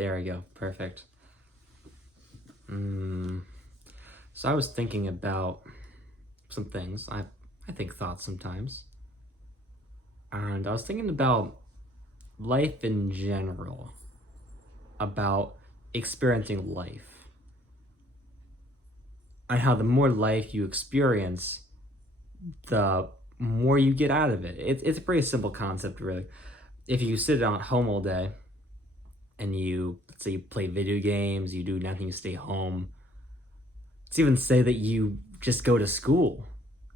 There we go. Perfect. So I was thinking about some things. I think thoughts sometimes. And I was thinking about life in general, about experiencing life, and how the more life you experience, the more you get out of it. It's a pretty simple concept, really. If you sit at home all day and let's say you play video games, you do nothing, you stay home. Let's even say that you just go to school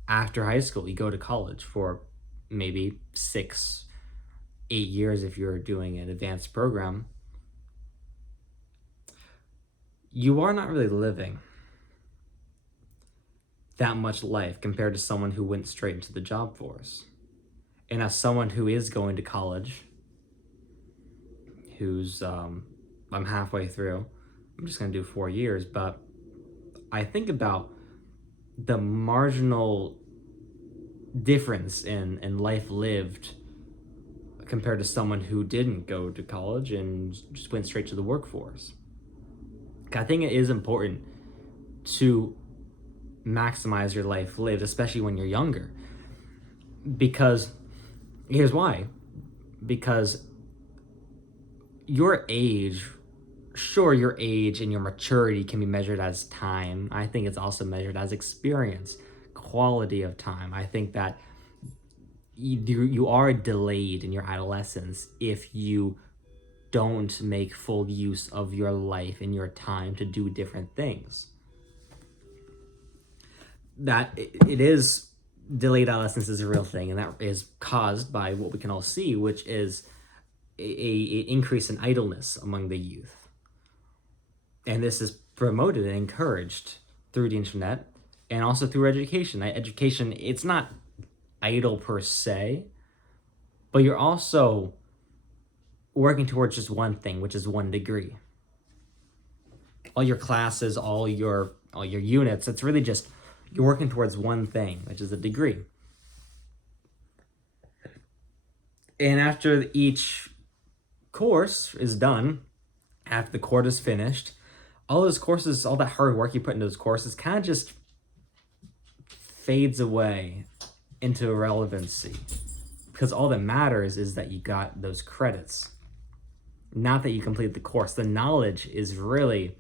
after high school, you go to college for maybe 6, 8 years if you're doing an advanced program. You are not really living that much life compared to someone who went straight into the job force. And as someone who is going to college, I'm halfway through, I'm just going to do 4 years, but I think about the marginal difference in life lived compared to someone who didn't go to college and just went straight to the workforce. I think it is important to maximize your life lived, especially when you're younger. Because here's why. Because your age, sure, your age and your maturity can be measured as time. I think it's also measured as experience, quality of time. I think that you are delayed in your adolescence if you don't make full use of your life and your time to do different things. That it is delayed adolescence is a real thing, and that is caused by what we can all see, which is a increase in idleness among the youth. And this is promoted and encouraged through the internet and also through education. Education, it's not idle per se, but you're also working towards just one thing, which is one degree. All your classes, all your units, it's really just you're working towards one thing, which is a degree. And after each course is done, after the course is finished, all those courses, all that hard work you put into those courses kind of just fades away into irrelevancy. Because all that matters is that you got those credits, not that you completed the course. The knowledge is really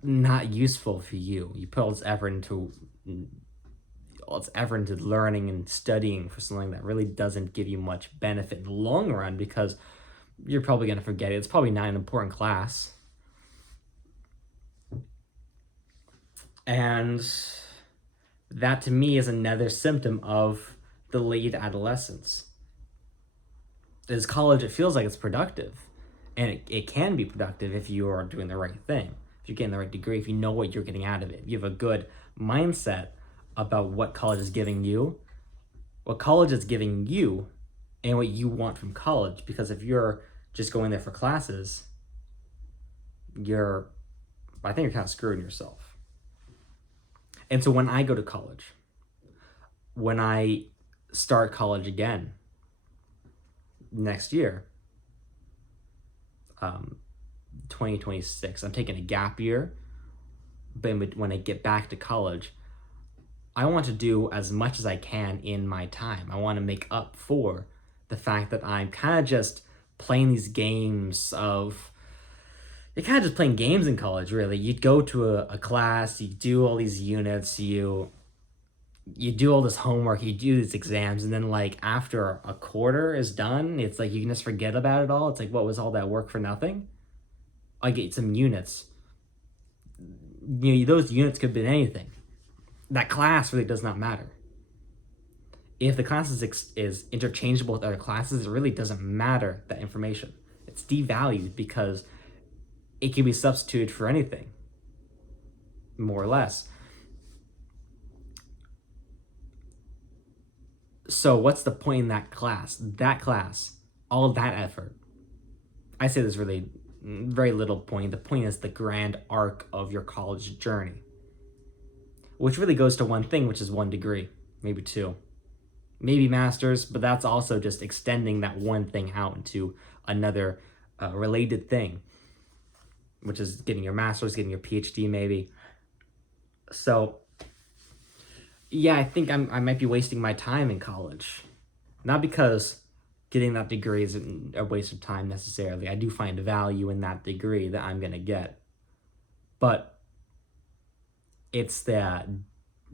not useful for you. You put all this effort into learning and studying for something that really doesn't give you much benefit in the long run, because you're probably going to forget it. It's probably not an important class. And that to me is another symptom of delayed adolescence. As college, it feels like it's productive. And it can be productive if you are doing the right thing. If you're getting the right degree, if you know what you're getting out of it. You have a good mindset about what college is giving you, and what you want from college. Because if you're just going there for classes, I think you're kind of screwing yourself. And so when I go to college, when I start college again next year, 2026, I'm taking a gap year, but when I get back to college, I want to do as much as I can in my time. I want to make up for the fact that I'm kind of just playing these games of... You're kind of just playing games in college, really. You'd go to a class, you do all these units, you do all this homework, you do these exams, and then like after a quarter is done, it's like you can just forget about it all. It's like, what was all that work for nothing? I get some units. Those units could have been anything. That class really does not matter. If the class is interchangeable with other classes, it really doesn't matter, that information. It's devalued because it can be substituted for anything, more or less. So what's the point in that class? That class, all that effort. I say there's really very little point. The point is the grand arc of your college journey, which really goes to one thing, which is one degree, maybe two, maybe masters, but that's also just extending that one thing out into another related thing, which is getting your master's, getting your PhD maybe. So yeah, I think I might be wasting my time in college. Not because getting that degree isn't a waste of time necessarily. I do find value in that degree that I'm going to get. But it's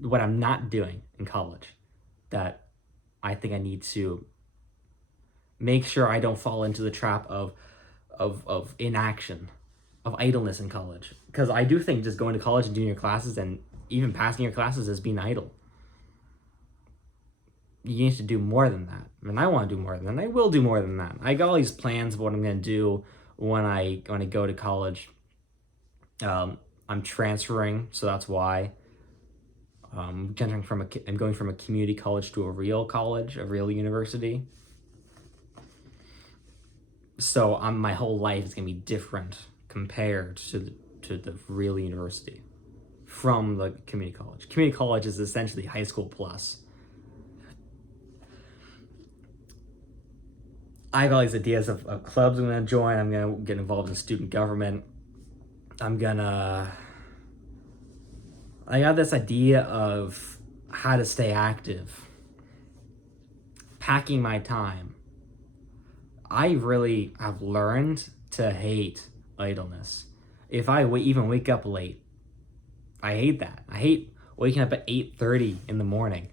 what I'm not doing in college that I think I need to make sure I don't fall into the trap of inaction, of idleness in college. Because I do think just going to college and doing your classes and even passing your classes is being idle. You need to do more than that. And I want to do more than that. I will do more than that. I got all these plans of what I'm going to do when I go to college. I'm transferring, so that's why. I'm going from a community college to a real college, a real university. So my whole life is going to be different compared to the real university from the community college. Community college is essentially high school plus. I have all these ideas of clubs I'm going to join. I'm going to get involved in student government. I got this idea of how to stay active, packing my time. I really have learned to hate idleness. If I even wake up late, I hate that. I hate waking up at 8:30 in the morning.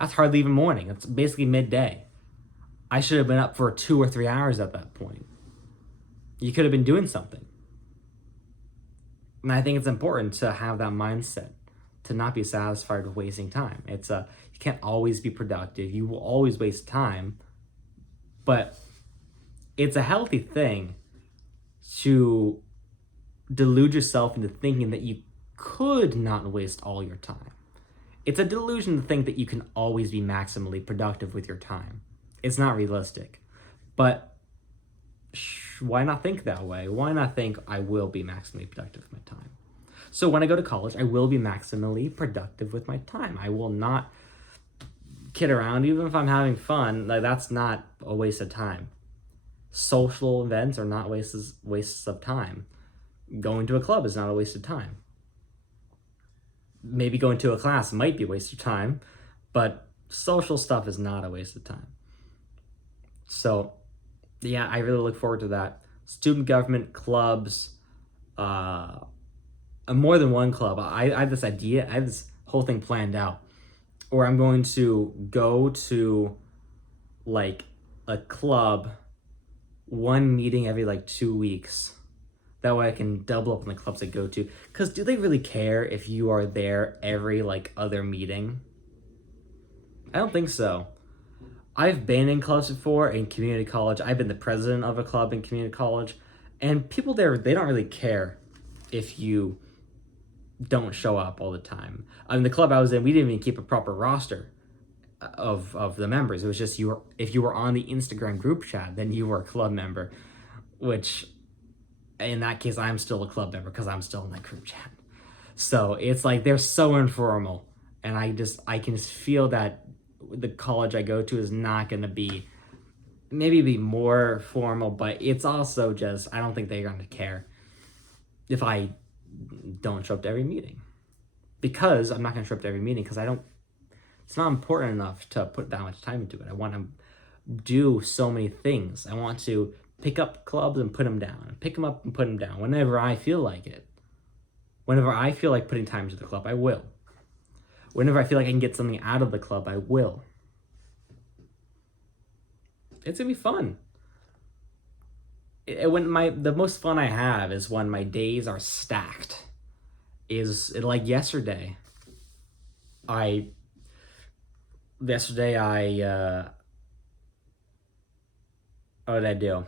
That's hardly even morning. It's basically midday. I should have been up for 2 or 3 hours at that point. You could have been doing something. And I think it's important to have that mindset, to not be satisfied with wasting time. You can't always be productive. You will always waste time. But it's a healthy thing to delude yourself into thinking that you could not waste all your time. It's a delusion to think that you can always be maximally productive with your time. It's not realistic. But why not think that way? Why not think I will be maximally productive with my time? So when I go to college, I will be maximally productive with my time. I will not kid around, even if I'm having fun. That's not a waste of time. Social events are not wastes of time. Going to a club is not a waste of time. Maybe going to a class might be a waste of time, but social stuff is not a waste of time. So, yeah, I really look forward to that. Student government, clubs, more than one club. I have this idea, I have this whole thing planned out, where I'm going to go to like a club, one meeting every 2 weeks. That way I can double up on the clubs I go to. Because do they really care if you are there every other meeting? I don't think so. I've been in clubs before in community college. I've been the president of a club in community college. And people there, they don't really care if you don't show up all the time. I mean, the club I was in, we didn't even keep a proper roster of the members. It was just if you were on the Instagram group chat, then you were a club member, which in that case, I'm still a club member because I'm still in that group chat. So it's they're so informal, and I can just feel that the college I go to is not going to be more formal, but it's also just, I don't think they're going to care if I don't show up to every meeting, because I'm not going to show up to every meeting because it's not important enough to put that much time into it. I want to do so many things. I want to pick up clubs and put them down, and pick them up and put them down whenever I feel like it. Whenever I feel like putting time into the club, I will. Whenever I feel like I can get something out of the club, I will. It's gonna be fun. The most fun I have is when my days are stacked. Yesterday. What did I do?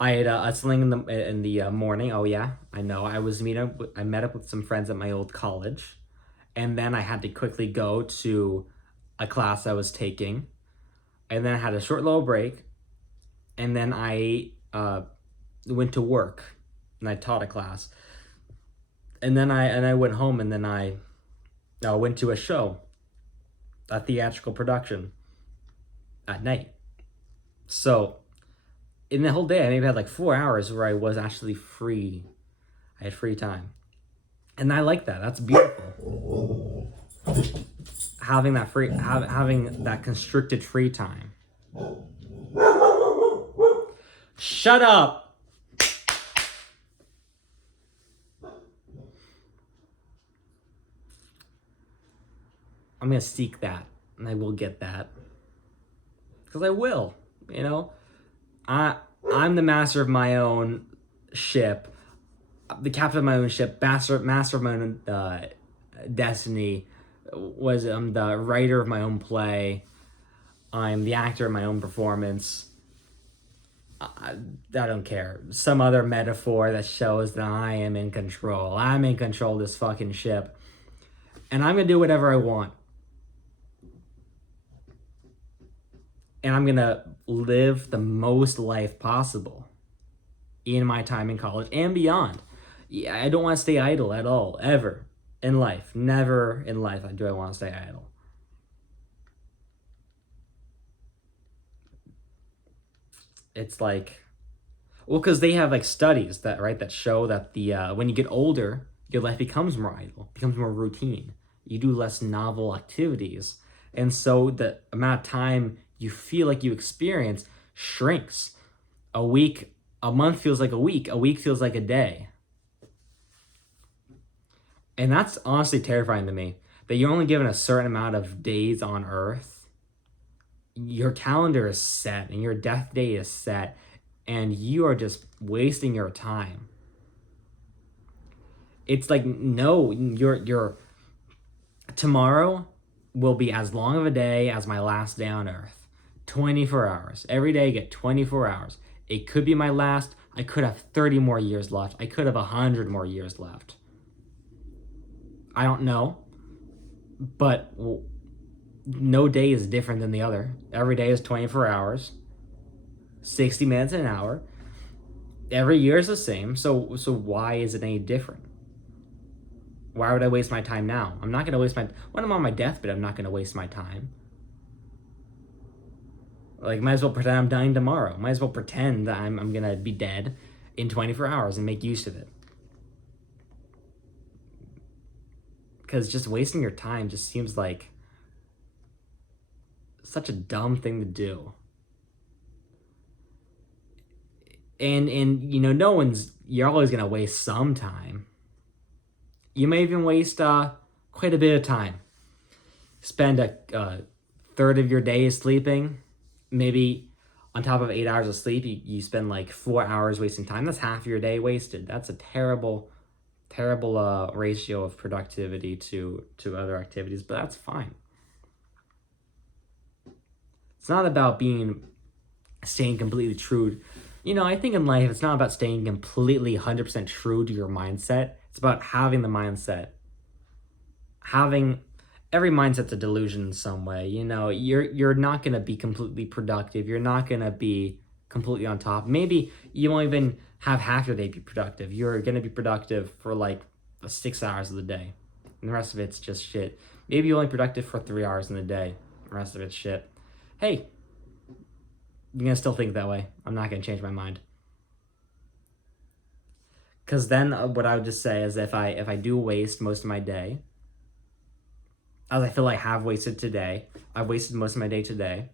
I had a sling in the morning. Oh yeah, I know. I met up with some friends at my old college, and then I had to quickly go to a class I was taking, and then I had a short little break, and then I went to work, and I taught a class, and then I went home, and then I went to a show, a theatrical production, at night. So in the whole day, I maybe had like 4 hours where I was actually free. I had free time. And I like that. That's beautiful. Having that having that constricted free time. Shut up. I'm gonna seek that, and I will get that, because I will. You know, I'm the master of my own ship, the captain of my own ship, master of my own destiny. I'm the writer of my own play. I'm the actor of my own performance. I don't care. Some other metaphor that shows that I am in control. I'm in control of this fucking ship. And I'm going to do whatever I want. And I'm going to live the most life possible in my time in college and beyond. Yeah, I don't want to stay idle at all, ever in life. Never in life do I want to stay idle. It's like, well, because they have like studies that show that the when you get older, your life becomes more idle, becomes more routine. You do less novel activities, and so the amount of time you feel like you experience shrinks. A month feels like a week feels like a day, and that's honestly terrifying to me. That you're only given a certain amount of days on Earth. Your calendar is set, and your death day is set, and you are just wasting your time. It's like, no, your tomorrow will be as long of a day as my last day on Earth. 24 hours. Every day I get 24 hours. It could be my last. I could have 30 more years left. I could have 100 more years left. I don't know. But no day is different than the other. Every day is 24 hours. 60 minutes an hour. Every year is the same. So why is it any different? Why would I waste my time now? I'm not going to waste when I'm on my deathbed, I'm not going to waste my time. Like, might as well pretend I'm dying tomorrow. Might as well pretend that I'm going to be dead in 24 hours and make use of it. Because just wasting your time just seems like such a dumb thing to do. And you're always going to waste some time. You may even waste quite a bit of time. Spend a third of your day sleeping. Maybe on top of 8 hours of sleep, you spend like 4 hours wasting time. That's half your day wasted. That's a terrible ratio of productivity to other activities, but that's fine. It's not about staying completely true. I think in life, it's not about staying completely 100% true to your mindset. It's about having the mindset. Every mindset's a delusion in some way. You're not going to be completely productive. You're not going to be completely on top. Maybe you won't even have half your day be productive. You're going to be productive for like 6 hours of the day. And the rest of it's just shit. Maybe you're only productive for 3 hours in the day. The rest of it's shit. Hey, you're going to still think that way. I'm not going to change my mind. Because then what I would just say is if I do waste most of my day, as I feel like I have wasted today, I've wasted most of my day today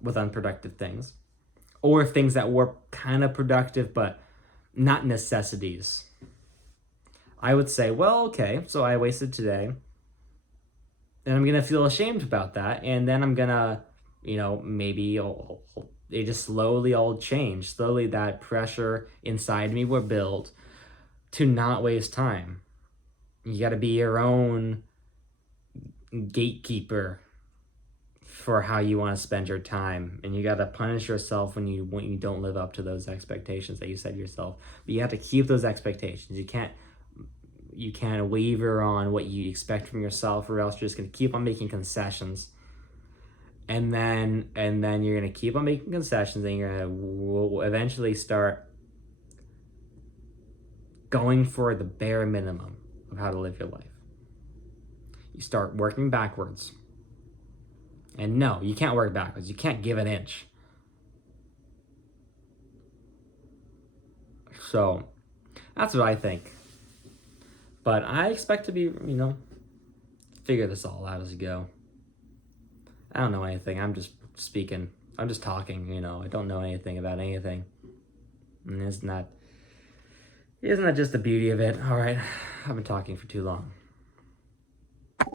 with unproductive things. Or things that were kind of productive, but not necessities. I would say, well, okay, so I wasted today. And I'm going to feel ashamed about that. And then I'm going to, maybe they just slowly all change. Slowly that pressure inside me will build to not waste time. You got to be your own gatekeeper for how you want to spend your time, and you got to punish yourself when you don't live up to those expectations that you set yourself. But you have to keep those expectations. You can't waver on what you expect from yourself, or else you're just going to keep on making concessions, and then you're going to keep on making concessions, and you're going to eventually start going for the bare minimum of how to live your life. You start working backwards. And no, you can't work backwards. You can't give an inch. So that's what I think. But I expect to be, figure this all out as you go. I don't know anything. I'm just speaking. I'm just talking, I don't know anything about anything. And isn't that just the beauty of it? All right, I've been talking for too long.